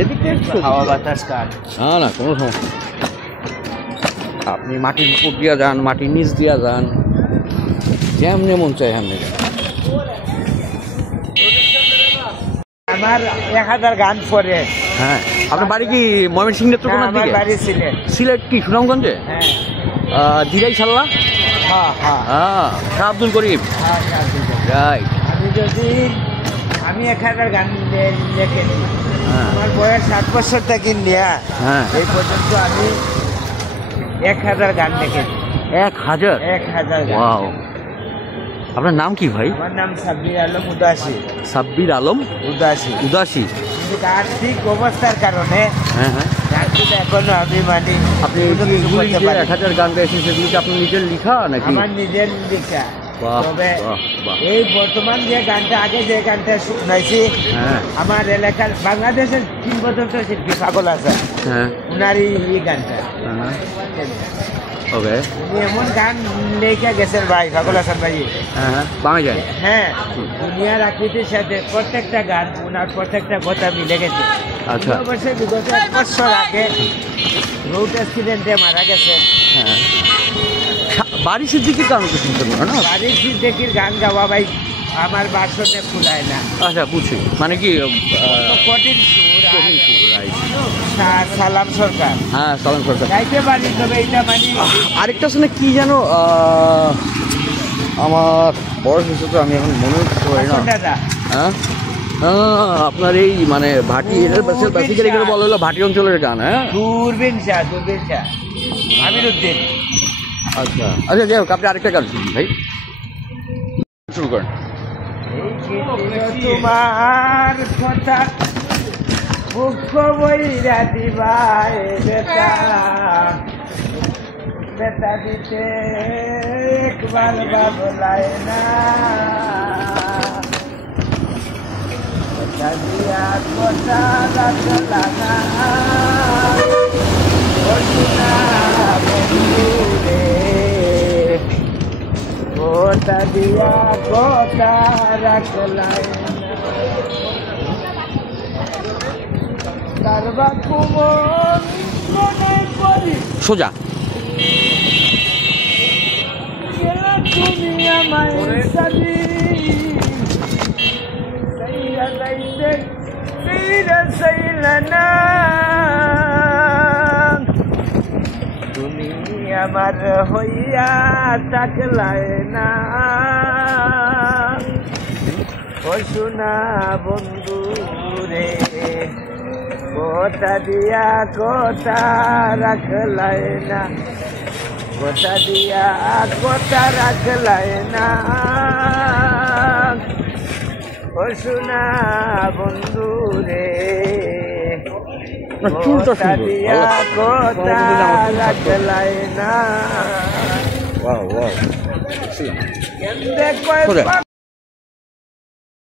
এদিকে হাওয়া বাতাস কার না কোনো সমস্যা। আপনি মাটির উপর দিয়া যান, মাটির নিচ দিয়া যান, যেমনি মন চাই সামনে যান। আমার 1000 গান পরে। হ্যাঁ, আপনার বাড়ি কি ময়মনসিংহ নেত্রকোনার দিকে? আমার বাড়ি সিলেট। সিলেট কি সুনামগঞ্জে? হ্যাঁ। দিরাই সাল্লা? হ্যাঁ হ্যাঁ। শাহ আব্দুল করিম। হ্যাঁ শাহ আব্দুল করিম। রাইট। আমি 1000 গান লেখেছি। আমার বয়স 7 বছর থেকে নিয়ে এই পর্যন্ত আমি 1000 গান লিখেছি। 1000? 1000 গান। ওয়াও। আপনার নাম কি ভাই? আমার নাম সাব্বির আলম উদাসী। সাব্বির আলম উদাসী। উদাসী। কিন্তু আর্থিক অবস্থার কারণে এখনো আমি মানে আপনি 1000 গান গাইছেন, সেগুলি কি আপনার নিজের লেখা নাকি? আমার নিজের লেখা। তবে এই বর্তমান যে গানটা, আগে যে গানটা শুনাইছি, আমার এলাকার বাংলাদেশের কিংবদন্তি শিল্পী পাগল হাসান, উনারই এই গানটা। ওকে। উনি এমন গান লেখা গেছেন ভাই, পাগল হাসান ভাই। হ্যাঁ, দুনিয়ার আকৃতির সাথে প্রত্যেকটা গান, উনার প্রত্যেকটা কথা মিলে গেছে। আচ্ছা। অবশ্যই বিগত 1 বছর আগে রোড অ্যাক্সিডেন্টে মারা গেছে। বাড়ি সিদ্দিকির গান তো শুনতে পারো না? বাড়ি সিদ্দিকির গান গাওয়া ভাই আমার বাসনে খুলায় না। আচ্ছা, বুঝছি। মানে কি কঠিন সুর। সালাম সরকার। হ্যাঁ, সালাম সরকার গাইতে পারি, তবে এটা মানে আরেকটা শুনে কি জানো, আমার বয়স হচ্ছে তো, আমি এখন মনে করতে পারি না। হ্যাঁ, আপনার এই মানে ভাটি বেসিক্যালি বলা হলো ভাটি অঞ্চলের গান। হ্যাঁ, দূরবীন শাহ আমিরুদ্দিন। আচ্ছা আচ্ছা, যাই হোক, আপনি আরেকটা গান শুনুন ভাই, শুরু করেন। তোমার কথা মুখ্য বইরা দিবাই বেটা, বেটা দিতে একবার বাবলায় না, কথা দিয়া কথা রাখলা না, কথা দিয়া কথা রাখলাই কারবা কুমন মনে করি সোজা গেলা তুমি আমায় সাজি সাইরা যাইতে সাইরা না, তুমি আমার হইয়া থাকলাই না, ও সোনা বন্ধু রে, কথা দিয়া কথা রাখলাই না, কথা দিয়া কথা রাখলাই না, ও সোনা বন্ধু রে, কথা দিয়া কথা রাখলাই না। কেন্দে কয়